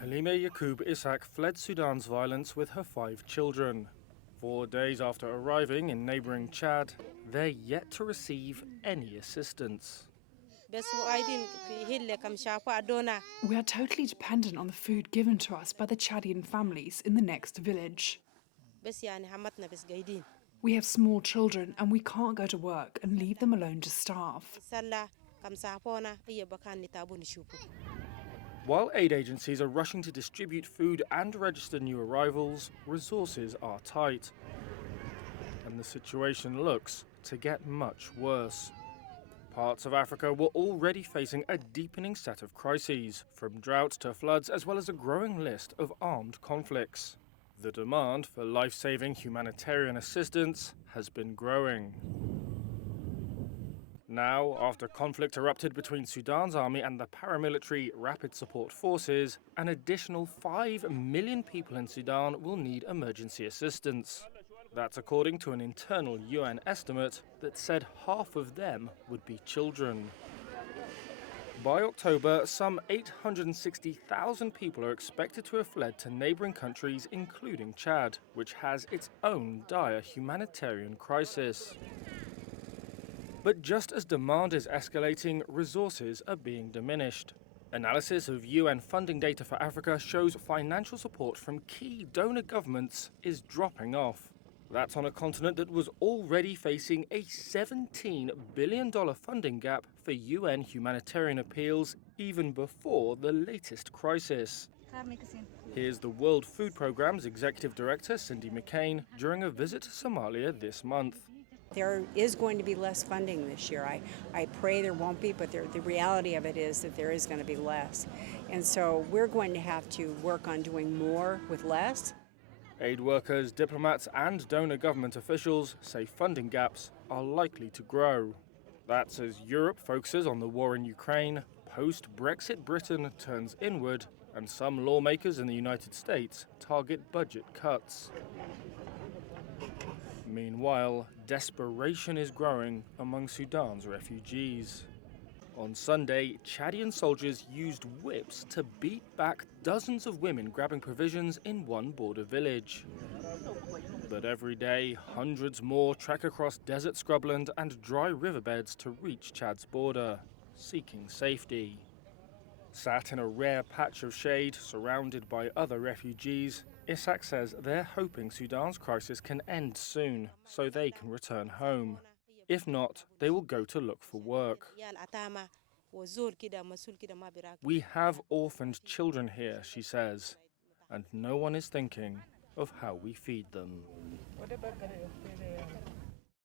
Halima Yaqub Ishak fled Sudan's violence with her 5 children. 4 days after arriving in neighbouring Chad, they're yet to receive any assistance. We are totally dependent on the food given to us by the Chadian families in the next village. We have small children and we can't go to work and leave them alone to starve. While aid agencies are rushing to distribute food and register new arrivals, resources are tight. And the situation looks to get much worse. Parts of Africa were already facing a deepening set of crises, from droughts to floods, as well as a growing list of armed conflicts. The demand for life-saving humanitarian assistance has been growing. Now, after conflict erupted between Sudan's army and the paramilitary Rapid Support Forces, an additional 5 million people in Sudan will need emergency assistance. That's according to an internal UN estimate that said half of them would be children. By October, some 860,000 people are expected to have fled to neighbouring countries, including Chad, which has its own dire humanitarian crisis. But just as demand is escalating, resources are being diminished. Analysis of UN funding data for Africa shows financial support from key donor governments is dropping off. That's on a continent that was already facing a $17 billion funding gap for UN humanitarian appeals even before the latest crisis. Here's the World Food Programme's Executive Director, Cindy McCain, during a visit to Somalia this month. There is going to be less funding this year. I pray there won't be, but the reality of it is that there is going to be less. And so we're going to have to work on doing more with less. Aid workers, diplomats and donor government officials say funding gaps are likely to grow. That's as Europe focuses on the war in Ukraine, post-Brexit Britain turns inward, and some lawmakers in the United States target budget cuts. Meanwhile, desperation is growing among Sudan's refugees. On Sunday, Chadian soldiers used whips to beat back dozens of women grabbing provisions in one border village. But every day, hundreds more trek across desert scrubland and dry riverbeds to reach Chad's border, seeking safety. Sat in a rare patch of shade, surrounded by other refugees, Ishak says they're hoping Sudan's crisis can end soon, so they can return home. If not, they will go to look for work. We have orphaned children here, she says, and no one is thinking of how we feed them.